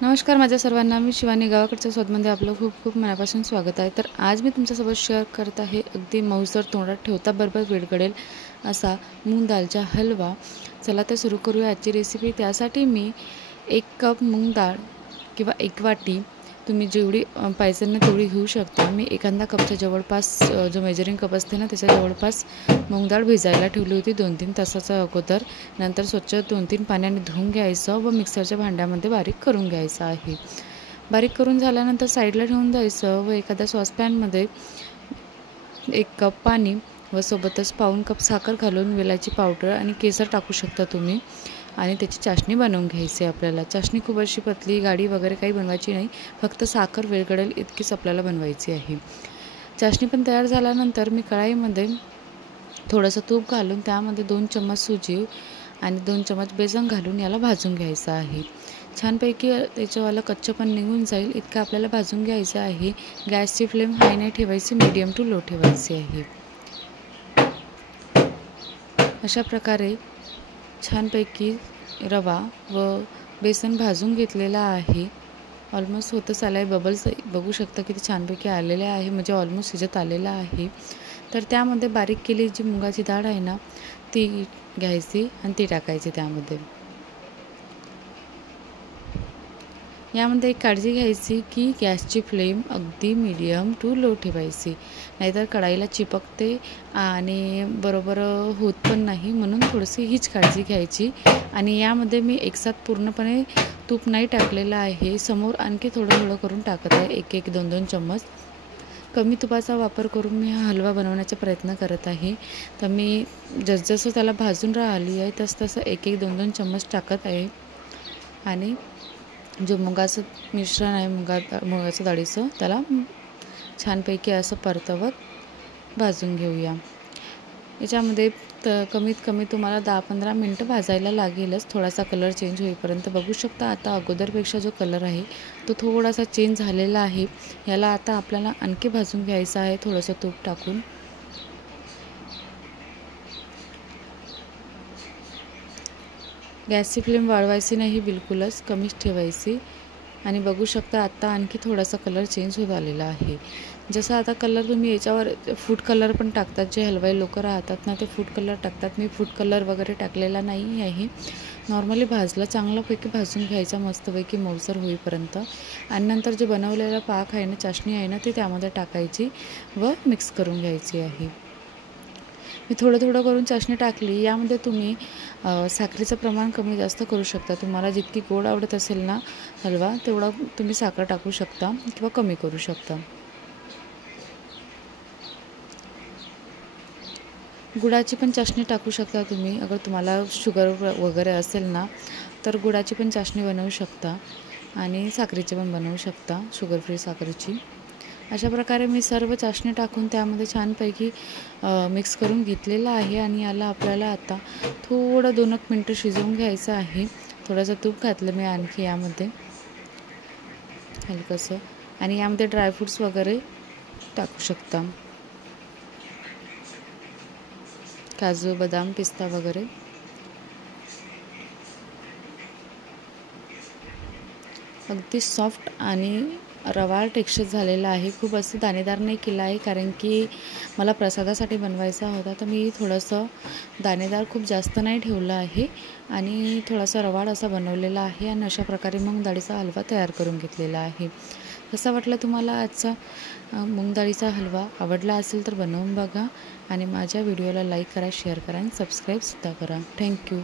नमस्कार माझ्या सर्वांना, मी शिवानी. गावाकडच्या स्वादमध्ये आपलं खूप खूप मनापासून स्वागत आहे. तर आज मी तुमच्यासोबत शेअर करत आहे अगदी मऊसर, तोंडात ठेवता बरोबर विरघळेल असा मूग दालचा हलवा. चला तर सुरू करूया आजची रेसिपी. त्यासाठी मी 1 कप मूग डाळ किंवा 1 वाटी, तुम्ही जेवढी पाहिजे ना तेवढी घेऊ शकता. मी एखादा कपच्या जवळपास जो मेजरिंग कप असते ना त्याच्या जवळपास मूग डाळ भिजायला ठेवली होती 2-3 तासाच्या अगोदर. नंतर स्वच्छ 2-3 पाण्याने धुवून घ्यायचं व मिक्सरच्या भांड्यामध्ये बारीक करून घ्यायचं आहे. बारीक करून झाल्यानंतर साईडला ठेवून द्यायचं व एखाद्या सॉसपॅनमध्ये 1 कप पाणी व सोबतच पाऊण कप साखर घालून वेलाची पावडर आणि केसर टाकू शकता तुम्ही आणि त्याची चाशणी बनवून घ्यायची आहे आपल्याला. चाशणी खूप अशी पतली गाढी वगैरे काही बनवायची नाही, फक्त साखर विरघळेल इतकीच आपल्याला बनवायची आहे. चाशणी पण तयार झाल्यानंतर मी कढाईमध्ये थोडंसं तूप घालून त्यामध्ये 2 चम्मच सुजी आणि 2 चम्मच बेसन घालून याला भाजून घ्यायचं आहे. छानपैकी त्याच्यावाला कच्चेपण निघून जाईल इतकं आपल्याला भाजून घ्यायचं आहे. गॅसची फ्लेम हाय नाही ठेवायची, मीडियम टू लो ठेवायची आहे. अशा प्रकारे छानपैकी रवा व बेसन भाजून घेतलेला आहे. ऑलमोस्ट होतच आला आहे. बबल्स बघू शकता किती छानपैकी आलेले आहे, म्हणजे ऑलमोस्ट शिजत आलेला आहे. तर त्यामध्ये बारीक केलेली जी मुगाची डाळ आहे ना ती घ्यायची आणि ती टाकायची त्यामध्ये. यामध्ये एक काळजी घ्यायची की गॅसची फ्लेम अगदी मीडियम टू लो ठेवायची, नाहीतर कढाईला चिपकते आणि बरोबर होत पण नाही, म्हणून थोडीशी हीच काळजी घ्यायची. आणि यामध्ये मी एकसाथ पूर्णपणे तूप नाही टाकलेलं आहे, समोर आणखी थोडं थोडं करून टाकत आहे. 1-1, 2-2 चम्मच कमी तुपाचा वापर करून मी हा हलवा बनवण्याचा प्रयत्न करत आहे. तर मी जसजसं त्याला भाजून राहिली आहे तसं 1-1, 2-2 चम्मच टाकत आहे. आणि जो मुगाचं मिश्रण आहे मुगाचं डाळीचं त्याला छानपैकी असं परतवत भाजून घेऊया. याच्यामध्ये कमीत कमी तुम्हाला 10-15 मिनटं भाजायला लागेलच, थोडासा कलर चेंज होईपर्यंत. बघू शकता आता अगोदरपेक्षा जो कलर आहे तो थोडासा चेंज झालेला आहे. याला आता आपल्याला आणखी भाजून घ्यायचं आहे थोडंसं तूप टाकून. गॅसची फ्लेम वाढवायची नाही, बिलकुलच कमीच ठेवायची. आणि बघू शकता आता आणखी थोडासा कलर चेंज होत आलेला आहे. जसं आता कलर तुम्ही याच्यावर फूड कलर पण टाकतात, जे हलवाई लोक राहतात ना ते फूड कलर टाकतात. मी फूड कलर वगैरे टाकलेला नाही आहे. नॉर्मली भाजला, चांगल्यापैकी भाजून घ्यायचा मस्तपैकी मऊसर होईपर्यंत. आणि नंतर जे बनवलेला पाक आहे ना, चाशणी आहे ना, ती त्यामध्ये टाकायची व मिक्स करून घ्यायची आहे. मी थोडं थोडं करून चाशणी टाकली. यामध्ये तुम्ही साखरेचं प्रमाण कमी जास्त करू शकता. तुम्हाला जितकी गोड आवडत असेल ना हलवा तेवढा तुम्ही साखर टाकू शकता किंवा कमी करू शकता. गुळाची पण चाशणी टाकू शकता तुम्ही. अगर तुम्हाला शुगर वगैरे असेल ना तर गुळाची पण चाशणी बनवू शकता आणि साखरेची पण बनवू शकता, शुगर फ्री साखरेची. अशा प्रकारे मी सर्व चाशणी टाकून त्यामध्ये छानपैकी मिक्स करून घेतलेलं आहे. आणि याला आपल्याला आता थोडं 2-1 मिनटं शिजवून घ्यायचं आहे. थोडंसं तूप घातलं मी आणखी यामध्ये हलकंसं. आणि यामध्ये ड्रायफ्रूट्स वगैरे टाकू शकता, काजू, बदाम, पिस्ता वगैरे. अगदी सॉफ्ट आणि रवाळ टेक्स्चर झालेला आहे. खूप असं दाणेदार नाही केलं आहे, कारण की मला प्रसादासाठी बनवायचा होता. तर मी थोडंसं दाणेदार खूप जास्त नाही ठेवलं आहे आणि थोडासा रवाळ असा बनवलेला आहे. आणि अशा प्रकारे मूग डाळीचा हलवा तयार करून घेतलेला आहे. कसा वाटला तुम्हाला आजचा मूग डाळीचा हलवा? आवडला असेल तर बनवून बघा आणि माझ्या व्हिडिओला लाईक करा, शेअर करा आणि सबस्क्राईबसुद्धा करा. थँक्यू.